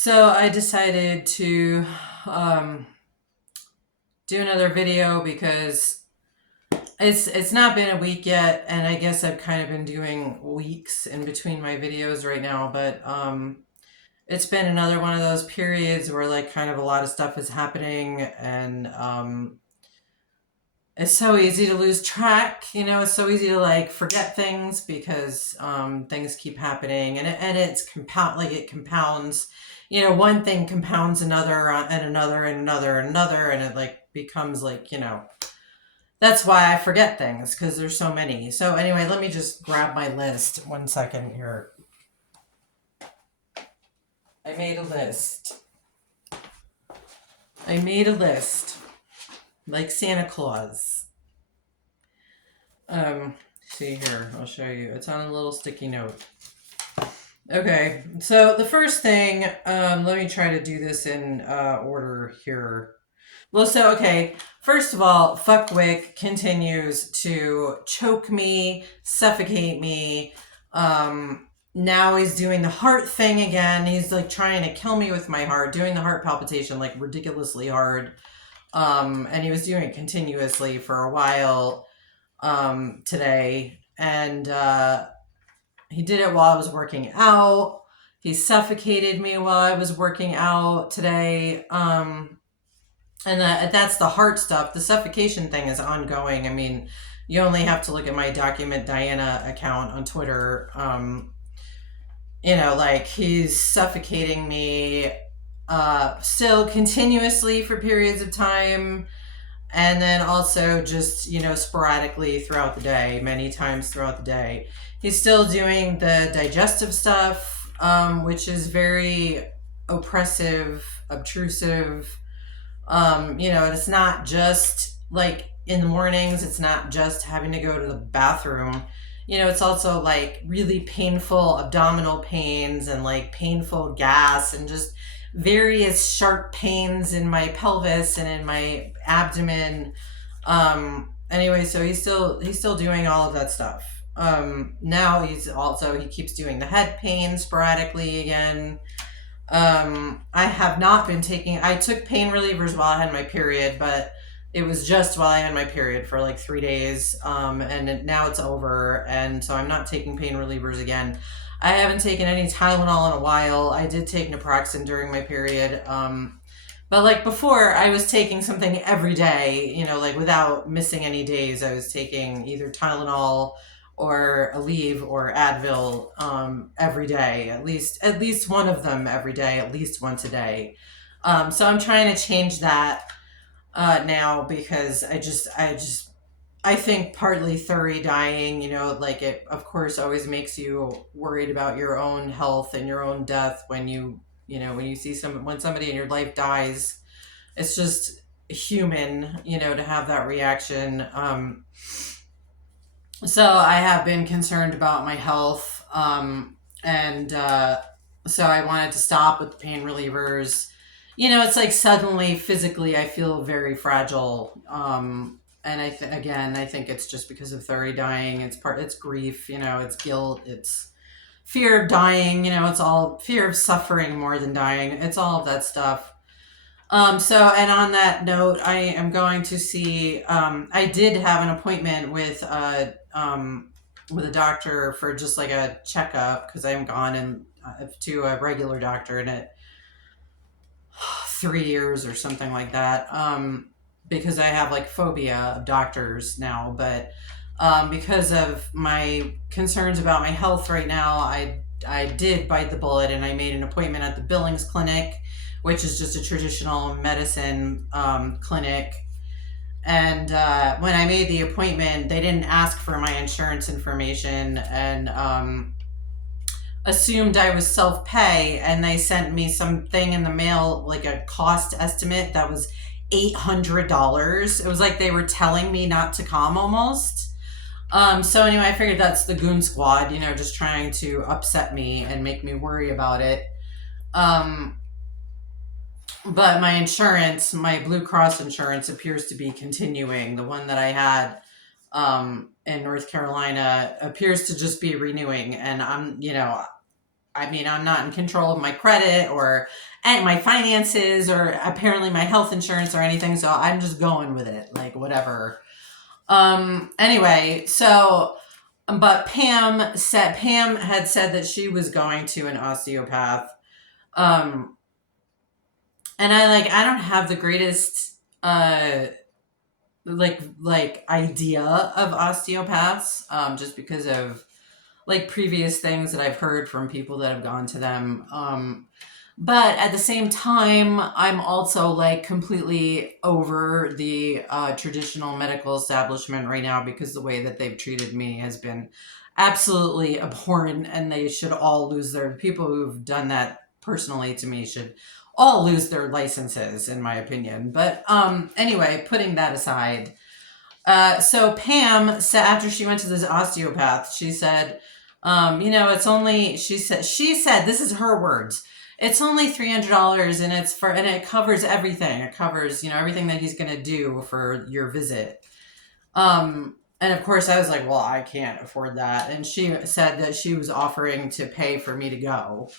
So I decided to um, do another video because it's not been a week yet, and I guess I've kind of been doing weeks in between my videos right now. But it's been another one of those periods where like kind of a lot of stuff is happening, and it's so easy to lose track. It's so easy to like forget things because things keep happening, and it's it compounds. One thing compounds another and another and another and another, and it like becomes like that's why I forget things because there's so many. So anyway, let me just grab my list. 1 second here. I made a list. I made a list like Santa Claus. See here, I'll show you. It's on a little sticky note. Okay, so the first thing, let me try to do this in order here. Well, so, okay, first of all, Fuckwick continues to choke me, suffocate me. Now he's doing the heart thing again. He's like trying to kill me with my heart, doing the heart palpitation like ridiculously hard. And he was doing it continuously for a while today. And he did it while I was working out. He suffocated me while I was working out today. And that's the heart stuff. The suffocation thing is ongoing. I mean, you only have to look at my Document Diana account on Twitter. Like he's suffocating me still continuously for periods of time. And then also just, sporadically throughout the day, many times throughout the day. He's still doing the digestive stuff, which is very oppressive, obtrusive. It's not just like in the mornings, it's not just having to go to the bathroom. It's also like really painful abdominal pains and like painful gas and just various sharp pains in my pelvis and in my abdomen. Anyway, so he's still doing all of that stuff. Now he keeps doing the head pain sporadically again. I have not been I took pain relievers while I had my period, but it was just while I had my period for like 3 days. And now it's over. And so I'm not taking pain relievers again. I haven't taken any Tylenol in a while. I did take naproxen during my period. But like before, I was taking something every day, like without missing any days. I was taking either Tylenol or Aleve or Advil every day, at least one of them every day, at least once a day. So I'm trying to change that now because I think partly Thury dying, like it of course always makes you worried about your own health and your own death when when you see when somebody in your life dies. It's just human, to have that reaction. So I have been concerned about my health, and so I wanted to stop with the pain relievers. It's like suddenly physically I feel very fragile. And I think it's just because of Thury dying. It's grief, it's guilt, it's fear of dying. It's all fear of suffering more than dying. It's all of that stuff. And on that note, I am going to see. I did have an appointment with a doctor for just like a checkup because I'm gone to a regular doctor in 3 years or something like that. Because I have like phobia of doctors now, but because of my concerns about my health right now, I did bite the bullet and I made an appointment at the Billings Clinic, which is just a traditional medicine clinic. And when I made the appointment, they didn't ask for my insurance information and assumed I was self-pay, and they sent me something in the mail, like a cost estimate that was $800. It was like they were telling me not to come almost. So anyway, I figured that's the goon squad, just trying to upset me and make me worry about it. But my insurance, my Blue Cross insurance, appears to be continuing. The one that I had in North Carolina appears to just be renewing. And I mean, I'm not in control of my credit or and my finances or apparently my health insurance or anything. So I'm just going with it, like whatever. Anyway, so but Pam had said that she was going to an osteopath. Um, and I don't have the greatest like idea of osteopaths just because of like previous things that I've heard from people that have gone to them. But at the same time, I'm also like completely over the traditional medical establishment right now because the way that they've treated me has been absolutely abhorrent, and they should all lose their people who've done that personally to me should all lose their licenses, in my opinion. But anyway, putting that aside, so Pam said after she went to this osteopath, she said, it's only she said this is her words. It's only $300 and it covers everything. It covers, everything that he's gonna do for your visit. And of course I was like, well, I can't afford that. And she said that she was offering to pay for me to go.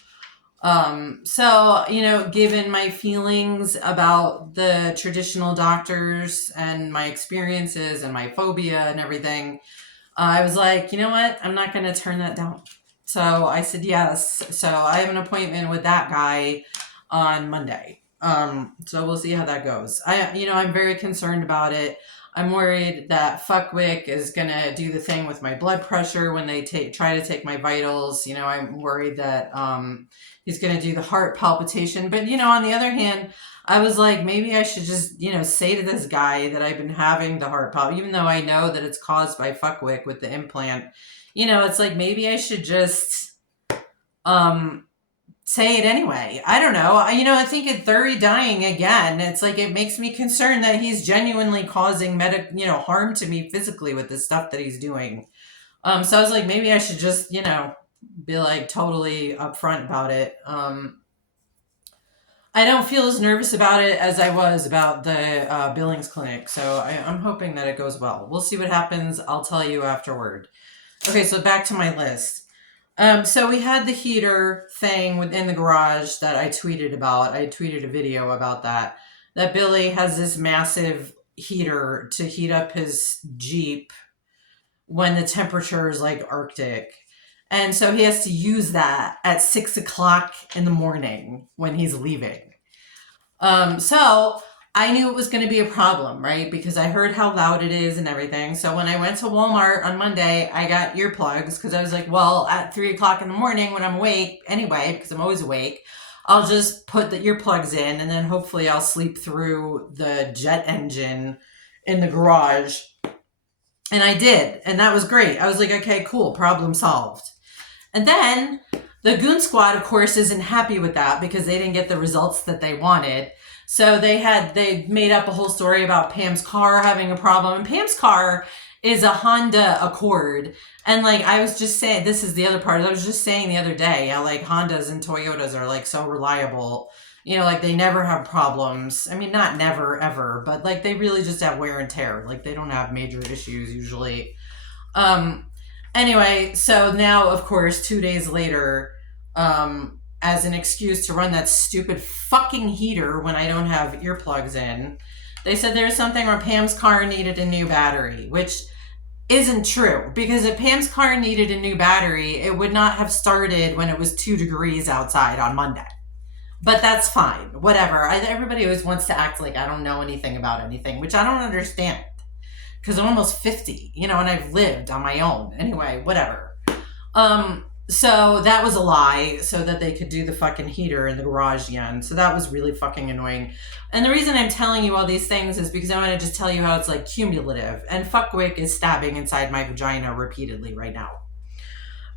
So, given my feelings about the traditional doctors and my experiences and my phobia and everything, I was like, you know what? I'm not going to turn that down. So I said yes. So I have an appointment with that guy on Monday. So we'll see how that goes. I'm very concerned about it. I'm worried that Fuckwick is gonna do the thing with my blood pressure when they try to take my vitals. I'm worried that he's gonna do the heart palpitation. But on the other hand, I was like, maybe I should just say to this guy that I've been having the heart palp, even though I know that it's caused by Fuckwick with the implant. It's like maybe I should just say it anyway. I don't know. I think at 30 dying again, it's like it makes me concerned that he's genuinely causing harm to me physically with the stuff that he's doing. So I was like, maybe I should just, be like totally upfront about it. I don't feel as nervous about it as I was about the Billings clinic. So I'm hoping that it goes well. We'll see what happens. I'll tell you afterward. Okay, so back to my list. So we had the heater thing within the garage that I tweeted about. I tweeted a video about that Billy has this massive heater to heat up his Jeep when the temperature is like Arctic. And so he has to use that at 6:00 in the morning when he's leaving. So I knew it was going to be a problem, right? Because I heard how loud it is and everything. So when I went to Walmart on Monday, I got earplugs because I was like, well, at 3:00 in the morning when I'm awake anyway, because I'm always awake, I'll just put the earplugs in and then hopefully I'll sleep through the jet engine in the garage. And I did. And that was great. I was like, okay, cool. Problem solved. And then the Goon Squad, of course, isn't happy with that because they didn't get the results that they wanted. So they made up a whole story about Pam's car having a problem. And Pam's car is a Honda Accord. And like I was just saying, this is the other part. I was just saying the other day how like Hondas and Toyotas are like so reliable. Like they never have problems. I mean, not never, ever, but like they really just have wear and tear. Like they don't have major issues usually. Anyway, so now, of course, 2 days later, as an excuse to run that stupid fucking heater when I don't have earplugs in, they said there was something where Pam's car needed a new battery, which isn't true. Because if Pam's car needed a new battery, it would not have started when it was 2 degrees outside on Monday. But that's fine. Whatever. Everybody always wants to act like I don't know anything about anything, which I don't understand. Because I'm almost 50, and I've lived on my own. Anyway, whatever. So that was a lie so that they could do the fucking heater in the garage again. So that was really fucking annoying. And the reason I'm telling you all these things is because I want to just tell you how it's like cumulative. And Fuckwick is stabbing inside my vagina repeatedly right now.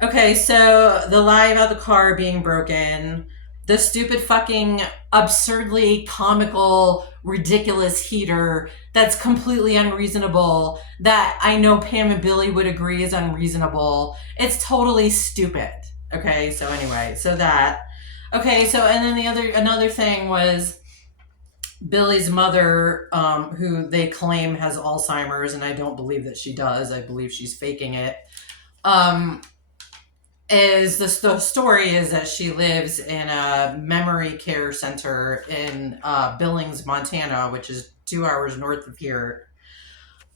Okay, so the lie about the car being broken, the stupid fucking absurdly comical, ridiculous heater that's completely unreasonable that I know Pam and Billy would agree is unreasonable. It's totally stupid. Okay, so anyway, so that. Okay, so and then another thing was Billy's mother, who they claim has Alzheimer's, and I don't believe that she does. I believe she's faking it. is the story is that she lives in a memory care center in Billings, Montana, which is 2 hours north of here.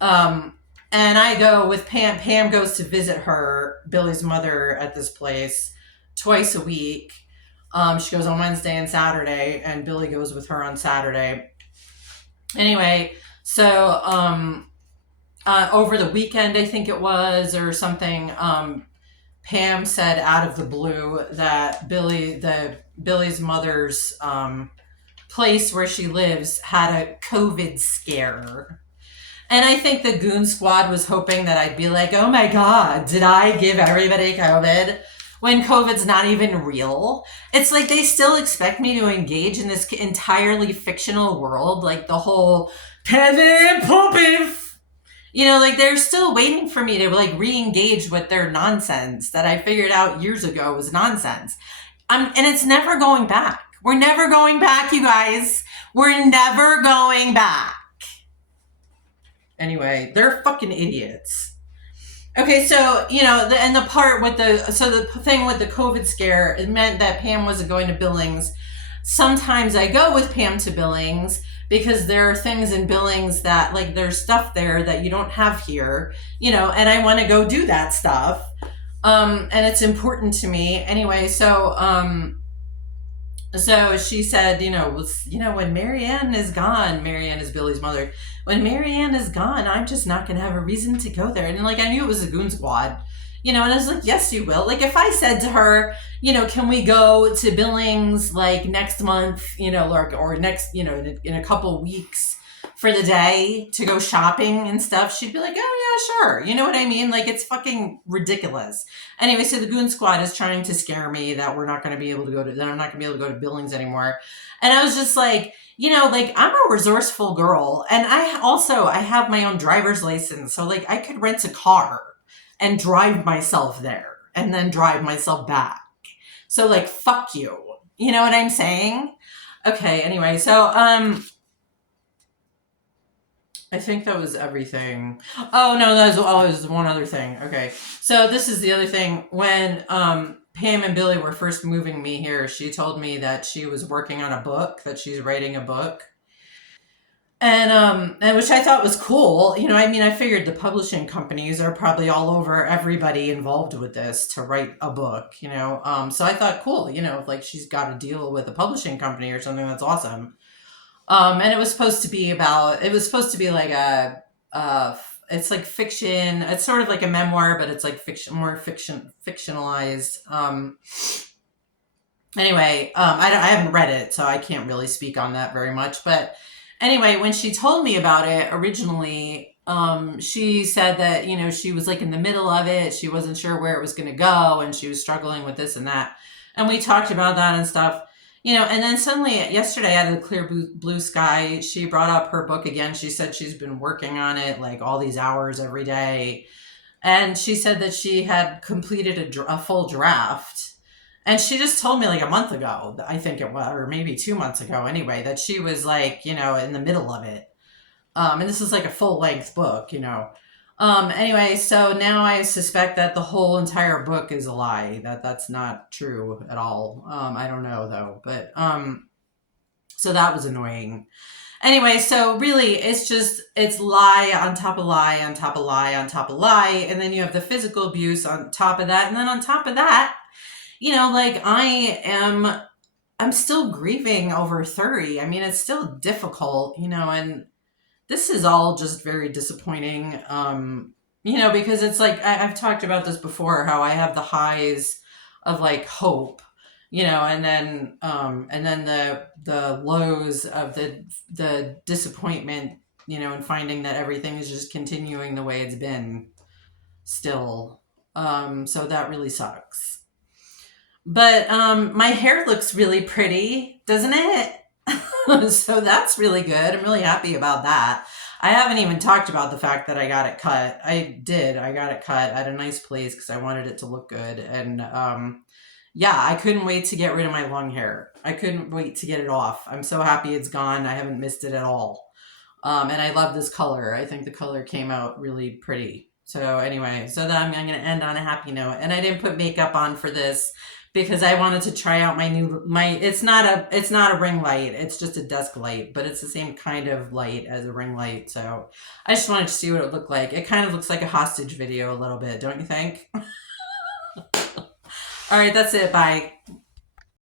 Um, and I go with Pam. Pam goes to visit her, Billy's mother, at this place twice a week. She goes on Wednesday and Saturday, and Billy goes with her on Saturday. Anyway, so over the weekend, I think it was, or something, Pam said out of the blue that Billy's mother's place where she lives had a COVID scare. And I think the Goon Squad was hoping that I'd be like, oh my God, did I give everybody COVID? When COVID's not even real. It's like they still expect me to engage in this entirely fictional world, like the whole Kevin Poppy. Like they're still waiting for me to like re-engage with their nonsense that I figured out years ago was nonsense. And it's never going back. We're never going back, you guys. We're never going back. Anyway, they're fucking idiots. Okay, so, the part with the thing with the COVID scare, it meant that Pam wasn't going to Billings. Sometimes I go with Pam to Billings because there are things in Billings that, like, there's stuff there that you don't have here, and I want to go do that stuff. And it's important to me. Anyway, so she said, when Marianne is gone, Marianne is Billy's mother. When Marianne is gone, I'm just not going to have a reason to go there. And like, I knew it was a Goon Squad, and I was like, yes, you will. Like, if I said to her, can we go to Billings like next month, or next, in a couple weeks for the day to go shopping and stuff, she'd be like, oh yeah, sure. You know what I mean? Like, it's fucking ridiculous. Anyway, so the Goon Squad is trying to scare me that we're not going to be able to that I'm not going to be able to go to Billings anymore. And I was just like, like, I'm a resourceful girl, and I have my own driver's license, so like I could rent a car and drive myself there and then drive myself back. So like, fuck you. You know what I'm saying? Okay, anyway, so I think that was everything. Oh no, that was one other thing. Okay, so this is the other thing. When Pam and Billy were first moving me here, she told me that she was working on a book, that she's writing a book, and which I thought was cool. I figured the publishing companies are probably all over everybody involved with this to write a book. So I thought, cool. Like she's got to deal with a publishing company or something. That's awesome. And it was supposed to be like it's like fiction. It's sort of like a memoir, but it's like fictionalized. Anyway, I haven't read it, so I can't really speak on that very much. But anyway, when she told me about it originally, she said that, she was like in the middle of it. She wasn't sure where it was going to go, and she was struggling with this and that. And we talked about that and stuff. And then suddenly yesterday, out of the clear blue sky, she brought up her book again. She said she's been working on it like all these hours every day. And she said that she had completed a full draft. And she just told me like a month ago, I think it was, or maybe 2 months ago anyway, that she was like, in the middle of it. And this is like a full length book, Anyway, so now I suspect that the whole entire book is a lie, that's not true at all. I don't know though, but, so that was annoying. Anyway, so really it's lie on top of lie on top of lie on top of lie. And then you have the physical abuse on top of that. And then on top of that, like I'm still grieving over 30. It's still difficult, and this is all just very disappointing, because it's like, I've talked about this before, how I have the highs of like hope, and then the lows of the disappointment, and finding that everything is just continuing the way it's been still. So that really sucks. But my hair looks really pretty, doesn't it? So that's really good. I'm really happy about that. I haven't even talked about the fact that I got it cut. I got it cut at a nice place because I wanted it to look good. And yeah, I couldn't wait to get rid of my long hair. I couldn't wait to get it off. I'm so happy it's gone. I haven't missed it at all. And I love this color. I think the color came out really pretty. So anyway, so then I'm going to end on a happy note. And I didn't put makeup on for this because I wanted to try out it's not a ring light. It's just a desk light, but it's the same kind of light as a ring light. So I just wanted to see what it looked like. It kind of looks like a hostage video a little bit, don't you think? All right, that's it. Bye.